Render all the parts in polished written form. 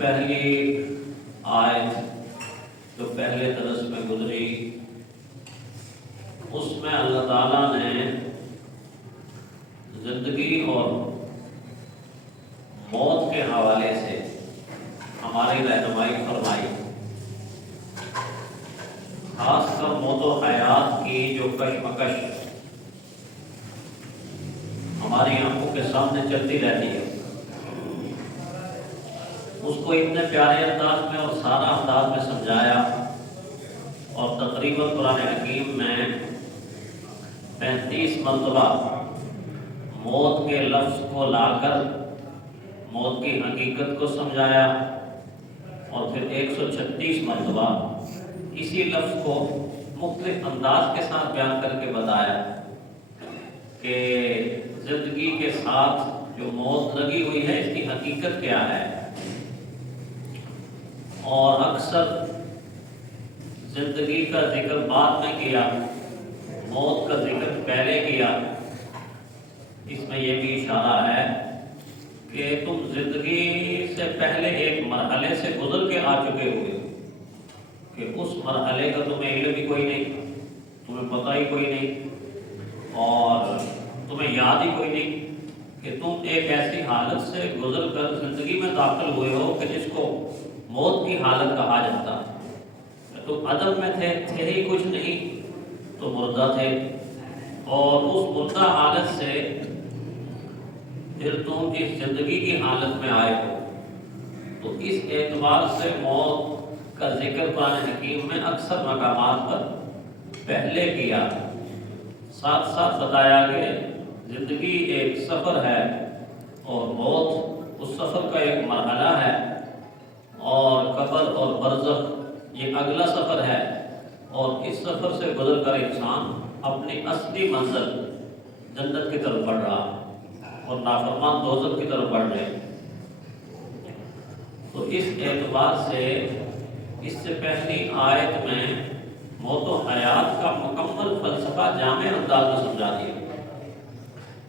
پہلی آیت جو پہلے درس میں گزری اس میں اللہ تعالیٰ نے زندگی اور موت کے حوالے سے ہماری رہنمائی فرمائی، خاص کر موت و حیات کی جو کشمکش ہماری آنکھوں کے سامنے چلتی رہتی ہے، اس کو اتنے پیارے انداز میں اور سارا انداز میں سمجھایا، اور تقریباً قرآن حکیم میں 35 مرتبہ موت کے لفظ کو لا کر موت کی حقیقت کو سمجھایا، اور پھر 136 مرتبہ اسی لفظ کو مختلف انداز کے ساتھ بیان کر کے بتایا کہ زندگی کے ساتھ جو موت لگی ہوئی ہے اس کی حقیقت کیا ہے۔ اور اکثر زندگی کا ذکر بعد میں کیا، موت کا ذکر پہلے کیا۔ اس میں یہ بھی اشارہ ہے کہ تم زندگی سے پہلے ایک مرحلے سے گزر کے آ چکے ہوئے کہ اس مرحلے کا تمہیں علم ہی کوئی نہیں، تمہیں پتہ ہی کوئی نہیں، اور تمہیں یاد ہی کوئی نہیں کہ تم ایک ایسی حالت سے گزر کر زندگی میں داخل ہوئے ہو کہ جس کو موت کی حالت کہا جاتا ہے۔ تم عدم میں تھے ہی کچھ نہیں، تو مردہ تھے، اور اس مردہ حالت سے پھر تم اس زندگی کی حالت میں آئے ہو۔ تو اس اعتبار سے موت کا ذکر قرآن حکیم میں اکثر مقامات پر پہلے کیا، ساتھ ساتھ بتایا کہ زندگی ایک سفر ہے اور موت اس سفر کا ایک مرحلہ ہے، اور قبر اور برزخ یہ اگلا سفر ہے، اور اس سفر سے گزر کر انسان اپنی اصلی منزل جنت کی طرف بڑھ رہا اور نافرمان دوزخ کی طرف بڑھ رہے۔ تو اس اعتبار سے اس سے پہلی آیت میں موت و حیات کا مکمل فلسفہ جامع انداز میں سمجھا دیا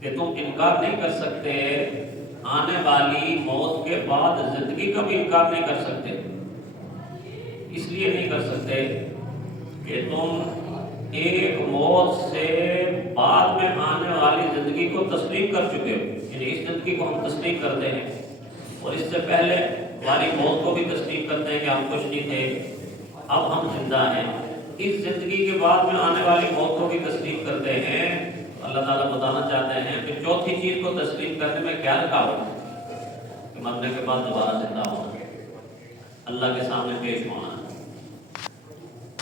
کہ تم انکار نہیں کر سکتے، آنے والی موت کے بعد زندگی کا بھی انکار نہیں کر سکتے۔ اس لیے نہیں کر سکتے کہ تم ایک موت سے بعد میں آنے والی زندگی کو تسلیم کر چکے ہو، یعنی اس زندگی کو ہم تسلیم کرتے ہیں، اور اس سے پہلے ہماری موت کو بھی تسلیم کرتے ہیں کہ ہم کچھ نہیں تھے، اب ہم زندہ ہیں۔ اس زندگی کے بعد میں آنے والی موت کو بھی تسلیم کرتے ہیں۔ اللہ تعالیٰ بتانا چاہتے ہیں کہ چوتھی چیز کو تسلیم کرنے میں کیا رکاوٹ ہے؟ کہ مرنے کے بعد دوبارہ زندہ ہونا، اللہ کے سامنے پیش ہونا۔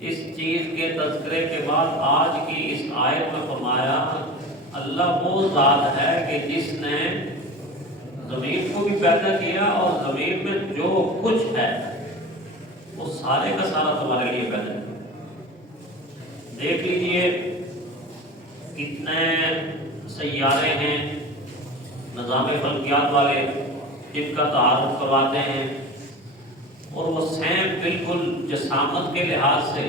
اس چیز کے تذکرے کے بعد آج کی اس آیت میں فرمایا اللہ وہ ذات ہے کہ جس نے زمین کو بھی پیدا کیا، اور زمین میں جو کچھ ہے وہ سارے کا سارا تمہارے لیے پیدا کیا۔ دیکھ لیجئے کتنے سیارے ہیں نظام فلکیات والے جن کا تعارف کرواتے ہیں، اور وہ سیم بالکل جسامت کے لحاظ سے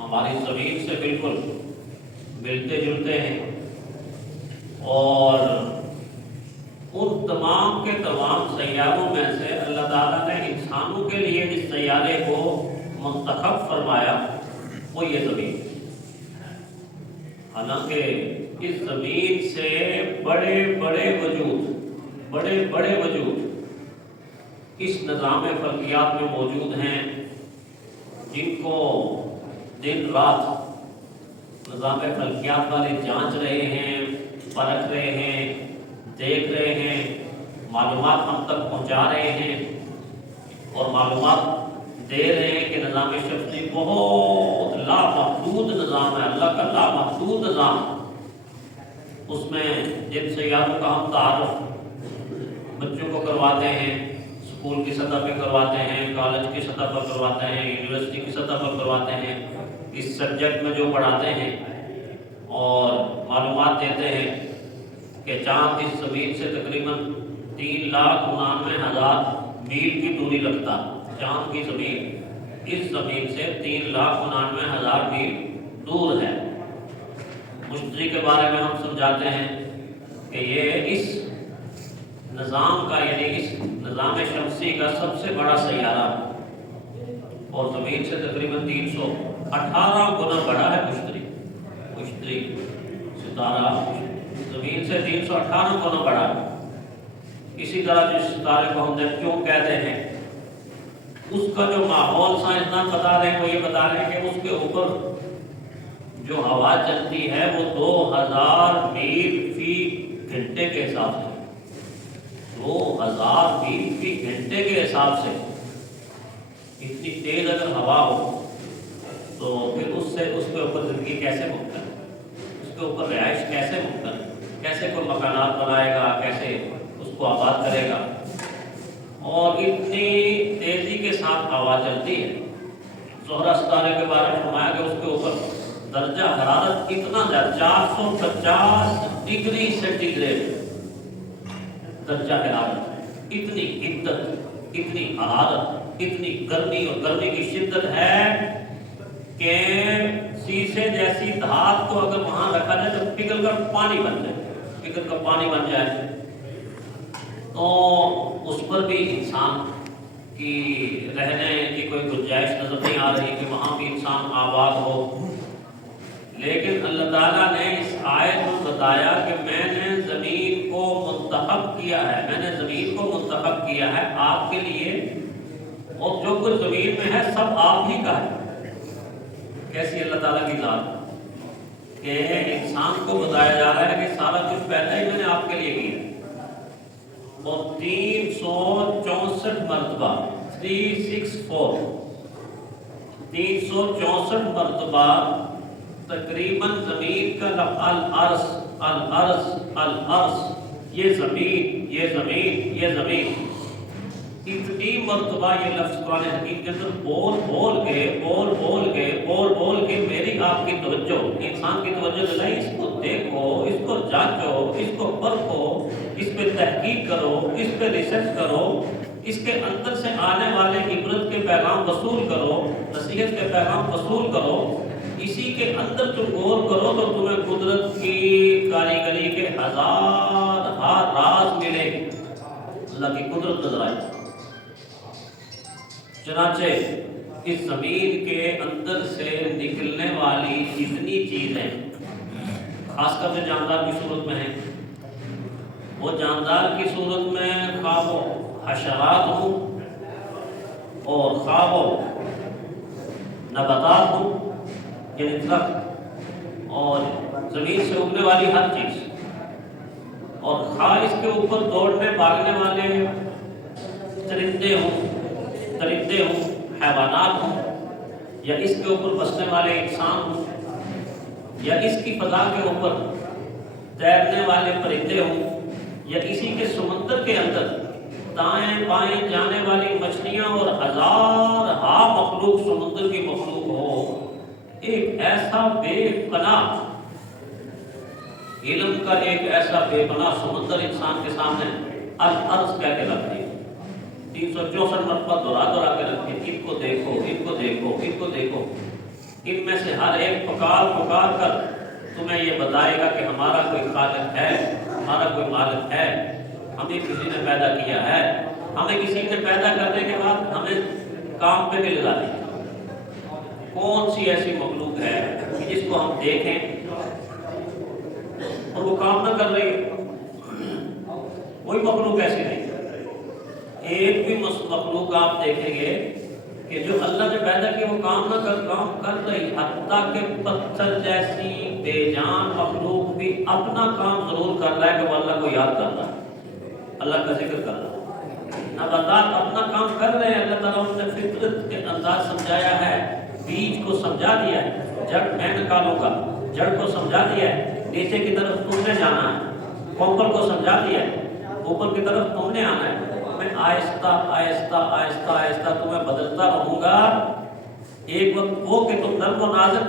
ہماری زمین سے بالکل ملتے جلتے ہیں، اور ان تمام کے تمام سیاروں میں سے اللہ تعالیٰ نے انسانوں کے لیے جس سیارے کو منتخب فرمایا وہ یہ زمین۔ حالانکہ اس زمین سے بڑے بڑے وجود اس نظام فلکیات میں موجود ہیں، جن کو دن رات نظام فلکیات والے جانچ رہے ہیں، پرکھ رہے ہیں، دیکھ رہے ہیں، معلومات ہم تک پہنچا رہے ہیں، اور معلومات دے رہے ہیں کہ نظام شمسی بہت لامحدود نظام ہے، اللہ کا لامحدود نظام۔ اس میں جن سیاروں کا ہم تعارف بچوں کو کرواتے ہیں، اسکول کی سطح پہ کرواتے ہیں، کالج کی سطح پر کرواتے ہیں، یونیورسٹی کی سطح پر کرواتے ہیں، اس سبجیکٹ میں جو پڑھاتے ہیں، اور معلومات دیتے ہیں کہ چاند اس زمین سے تقریباً 3,99,000 میل کی دوری رکھتا۔ چاند کی زمین اس زمین سے 3,99,000 میل دور ہے۔ مشتری کے بارے میں ہم سمجھاتے ہیں کہ یہ اس نظام کا، یعنی اس نظام شمسی کا سب سے بڑا سیارہ اور زمین سے تقریباً 318 گنا بڑا ہے مشتری ستارہ زمین سے 318 گنا بڑا ہے۔ اسی طرح جس ستارے کو ہم نیپچون کہتے ہیں، اس کا جو ماحول سائنسدان بتا رہے ہیں وہ یہ بتا رہے ہیں کہ اس کے اوپر جو ہوا چلتی ہے وہ 2000 میل فی گھنٹے کے حساب سے 2000 میل فی گھنٹے کے حساب سے اتنی تیز اگر ہوا ہو تو پھر اس کے اوپر زندگی کیسے ممکن ہے، اس کے اوپر رہائش کیسے ممکن ہے، کیسے کوئی مکانات بنائے گا، کیسے اس کو آباد کرے گا، اور اتنی تیزی کے ساتھ ہوا چلتی ہے۔ زہرہ ستارے کے بارے میں فرمایا کہ اس کے اوپر درجہ حرارت اتنا زیادہ 450 ڈگری سینٹی گریڈ درجہ حرارت، اتنی حدت، اتنی حرارت، اتنی گرمی، اور گرمی کی شدت ہے کہ شیشے جیسی دھات کو اگر وہاں رکھا جائے تو پگھل کر پانی بن جائے، تو اس پر بھی انسان کی رہنے کی کوئی گنجائش نظر نہیں آ رہی کہ وہاں بھی انسان آباد ہو۔ لیکن اللہ تعالیٰ نے اس آیت میں بتایا کہ میں نے زمین کو منتخب کیا ہے آپ کے لیے، اور جو کچھ زمین میں ہے سب آپ ہی کا ہے۔ کیسی اللہ تعالیٰ کی ذات کہ انسان کو بتایا جا رہا ہے کہ سارا کچھ پہلے ہی میں نے آپ کے لیے کیا، اور 364 مرتبہ 364 مرتبہ تقریباً زمین کا الارض یہ زمین اتنی مرتبہ یہ لفظ قرآن حکیم کے اندر بول کے میری آپ کی توجہ، انسان کی توجہ دلائی، اس کو دیکھو، اس کو جانچو، اس کو پرکھو، اس پہ تحقیق کرو، اس پہ ریسرچ کرو، اس کے اندر سے آنے والے عبرت کے پیغام وصول کرو، نصیحت کے پیغام وصول کرو، اسی کے اندر تم غور کرو تو تمہیں قدرت کی کاریگری کے ہزار راز ملے، اللہ کی قدرت نظر آئے۔ چنانچہ اس زمین کے اندر سے نکلنے والی جتنی چیزیں خاص کر جو جاندار کی صورت میں ہیں، وہ جاندار کی صورت میں خواہ وہ حشرات ہوں اور خواہ وہ نباتات ہوں، یعنی درخت اور زمین سے اگنے والی ہر چیز، اور خواہ اس کے اوپر دوڑنے بھاگنے والے چرندے ہوں، حیوانات ہوں، یا اس کے اوپر بسنے والے انسان ہوں، یا اس کی فضا کے اوپر تیرنے والے پرندے ہوں، یا اسی کے سمندر کے اندر دائیں بائیں جانے والی مچھلیاں اور ہزارہا مخلوق سمندر کی مخلوق ہو، ایک ایسا بے پناہ علم کا ایک ایسا بے پناہ سمندر انسان کے سامنے الارض کہہ کے رکھتے ہیں، 364 مرتبہ دہرا کے رکھتے ہیں، ان کو دیکھو، ان میں سے ہر ایک پکار کر تمہیں یہ بتائے گا کہ ہمارا کوئی خالق ہے، ہمارا کوئی مالک ہے، ہمیں کسی نے پیدا کیا ہے، ہمیں کسی نے پیدا کرنے کے بعد ہمیں کام پہ بھی لگا دیا۔ کون سی ایسی مخلوق ہے کہ جس کو ہم دیکھیں اور وہ کام نہ کر رہی ہے؟ کوئی مخلوق ایسی نہیں، ایک بھی مخلوق آپ دیکھیں گے کہ جو اللہ نے پیدا کی وہ کام کر رہی، حتیٰ کہ پتھر جیسی بے جان مخلوق بھی اپنا کام ضرور کر رہا ہے کہ وہ اللہ کو یاد کر رہا ہے، اللہ کا ذکر کر رہا ہے۔ نباتات اپنا کام کر رہے ہیں، اللہ تعالیٰ نے فطرت کے انداز سمجھایا ہے، بیج کو سمجھا دیا ہے، جڑ میں نکالوں گا، جڑ کو سمجھا دیا ہے، نیچے کی طرف تم نے جانا ہے، کوپل کو سمجھا دیا ہے، اوپر کی طرف تم نے آنا ہے، میں آہستہ تمہیں بدلتا رہوں گا، ایک وقت وہ کہ تم نرم و نازک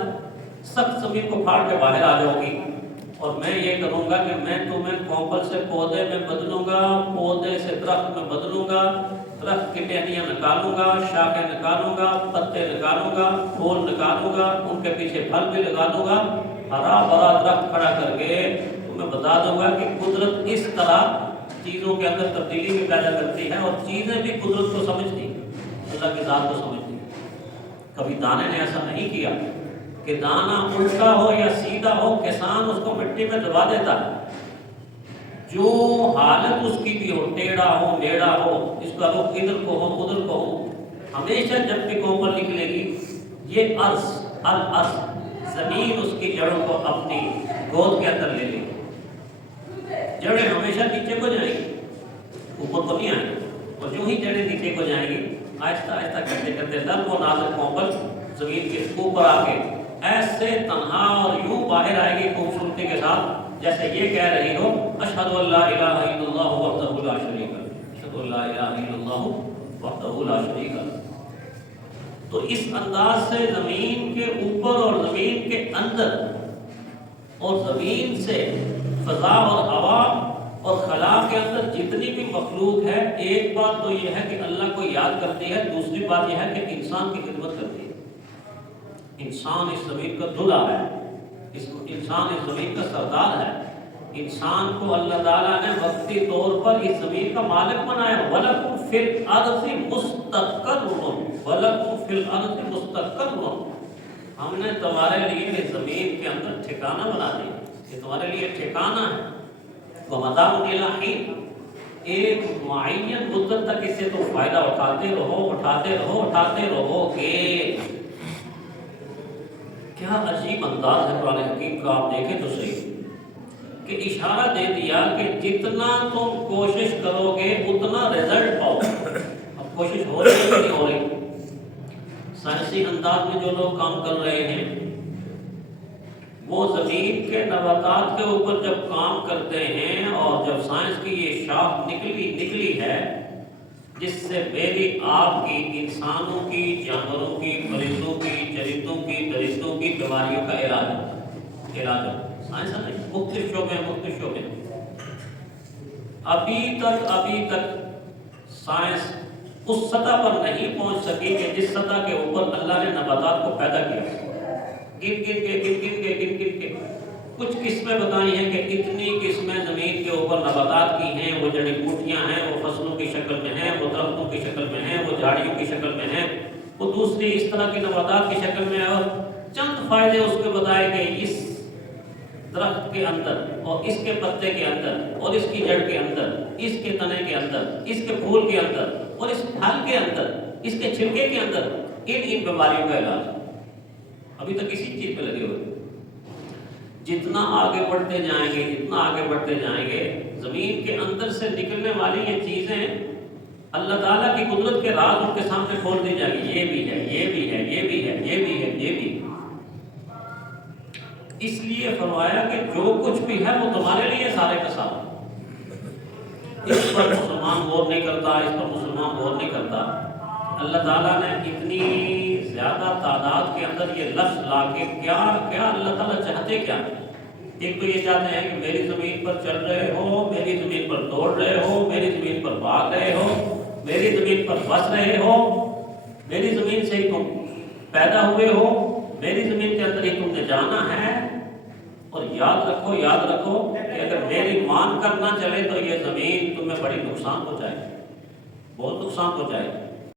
سخت زمین کو پھاڑ کے باہر آ جاؤ گی، اور میں یہ کروں گا کہ میں تمہیں کوپل سے پودے میں بدلوں گا، پودے سے درخت میں بدلوں گا، درخت کی ٹہنیاں نکالوں گا، شاخیں نکالوں گا، پتے نکالوں گا، پھول نکالوں گا، ان کے پیچھے پھل بھی لگا دوں گا، ہرا بھرا درخت کھڑا کر کے تمہیں بتا دوں گا کہ قدرت اس طرح چیزوں کے اندر تبدیلی بھی پیدا کرتی ہے، اور چیزیں بھی قدرت کو سمجھتی ہیں، اللہ کی ذات کو سمجھتی ہیں۔ کبھی دانے نے ایسا نہیں کیا کہ دانا الٹا ہو یا سیدھا ہو، کسان اس کو مٹی میں دبا دیتا ہے، جو حالت اس کی بھی ہو، ٹیڑھا ہو میڑا ہو، اس کا رخ ادھر کو ہو ادھر کو ہو، ہمیشہ جب بھی کومل نکلے گی، یہ الارض زمین اس کی جڑوں کو اپنی گود کے اندر لے لے گی، جڑیں ہمیشہ نیچے کو جائیں گی، اوپر کو نہیں آئیں گی، اور جو ہی جڑیں نیچے کو جائیں گی، آہستہ آہستہ کرتے کرتے نرم و نازک کومل زمین کے اوپر آ کے ایسے تنہا اور یوں باہر آئے گی خوبصورتی کے ساتھ، جیسے یہ کہہ رہی ہو اشہد ان لا الہ الا اللہ وحدہ لا شریک لہ، اشہد ان لا الہ الا اللہ وحدہ لا شریک لہ۔ تو اس انداز سے زمین کے اوپر اور زمین کے اندر اور زمین سے فضا اور ہوا اور خلا کے اندر جتنی بھی مخلوق ہے، ایک بات تو یہ ہے کہ اللہ کو یاد کرتی ہے، دوسری بات یہ ہے کہ انسان کی خدمت کرتی ہے۔ انسان اس زمین کا دلہا ہے، انسان اس زمین کا سردار ہے، انسان کو اللہ تعالیٰ نے وقتی طور پر اس زمین کا مالک بنایا۔ وَلَكُمْ فِي الْأَرْضِ مُسْتَقَرٌّ وَلَكُمْ فِي الْأَرْضِ مُسْتَقَرٌّ، ہم نے تمہارے لیے اس زمین کے اندر ٹھکانہ بنا دیا، یہ تمہارے لیے ٹھکانہ ہے۔ وَمَتَاعٌ إِلَىٰ حِينٍ، ایک معین مدت تک اس سے تو فائدہ اٹھاتے رہو گے۔ کیا عجیب انداز ہے قرآن حکیم کا، آپ دیکھیں تو صحیح کہ اشارہ دے دیا کہ جتنا تم کوشش کرو گے اتنا رزلٹ پاؤ۔ اب کوشش ہو رہی ہے کہ نہیں ہو رہی؟ سائنسی انداز میں جو لوگ کام کر رہے ہیں وہ زمین کے نباتات کے اوپر جب کام کرتے ہیں، اور جب سائنس کی یہ شاخ نکلی ہے جس سے میری آپ کی، انسانوں کی، جانوروں کی، پرندوں کی، چرندوں کی، درندوں کی بیماریوں کا علاج ہے۔ سائنس نہیں، مختلف شعبے ابھی تک سائنس اس سطح پر نہیں پہنچ سکی کہ جس سطح کے اوپر اللہ نے نباتات کو پیدا کیا۔ گن کے کچھ قسمیں بتائی ہیں کہ اتنی قسمیں زمین کے اوپر نباتات کی ہیں، وہ جڑی بوٹیاں ہیں، وہ فصلوں کی شکل میں ہیں، وہ درختوں کی شکل میں ہیں، وہ جھاڑیوں کی شکل میں ہیں، وہ دوسری اس طرح کی نباتات کی شکل میں ہے، اور چند فائدے اس کے بتائے گئے اس درخت کے اندر اور اس کے پتے کے اندر اور اس کی جڑ کے اندر، اس کے تنے کے اندر، اس کے پھول کے اندر اور اس پھل کے اندر، اس کے چھلکے کے اندر، ان بیماریوں کا علاج۔ ابھی تک اسی چیز پہ لگے ہوئے۔ جتنا آگے بڑھتے جائیں گے زمین کے اندر سے نکلنے والی یہ چیزیں اللہ تعالیٰ کی قدرت کے راز ان کے سامنے کھول دی جائیں گی، یہ بھی ہے، یہ بھی ہے، یہ بھی ہے، یہ بھی ہے، یہ بھی ہے۔ اس لیے فرمایا کہ جو کچھ بھی ہے وہ تمہارے لیے سارے کا سارا۔ اس پر مسلمان غور نہیں کرتا، اللہ تعالیٰ نے اتنی زیادہ تعداد کے اندر یہ لفظ لا کے کیا اللہ تعالیٰ چاہتے کیا؟ ایک تو یہ چاہتے ہیں کہ میری زمین پر چل رہے ہو، میری زمین پر دوڑ رہے ہو، میری زمین پر بھاگ رہے ہو، میری زمین پر بس رہے ہو، میری زمین سے ہی تم پیدا ہوئے ہو، میری زمین کے اندر ہی تم نے جانا ہے۔ اور یاد رکھو کہ اگر میری مان کر نہ چلے تو یہ زمین تمہیں بڑی نقصان پہنچائے، بہت نقصان پہنچائے۔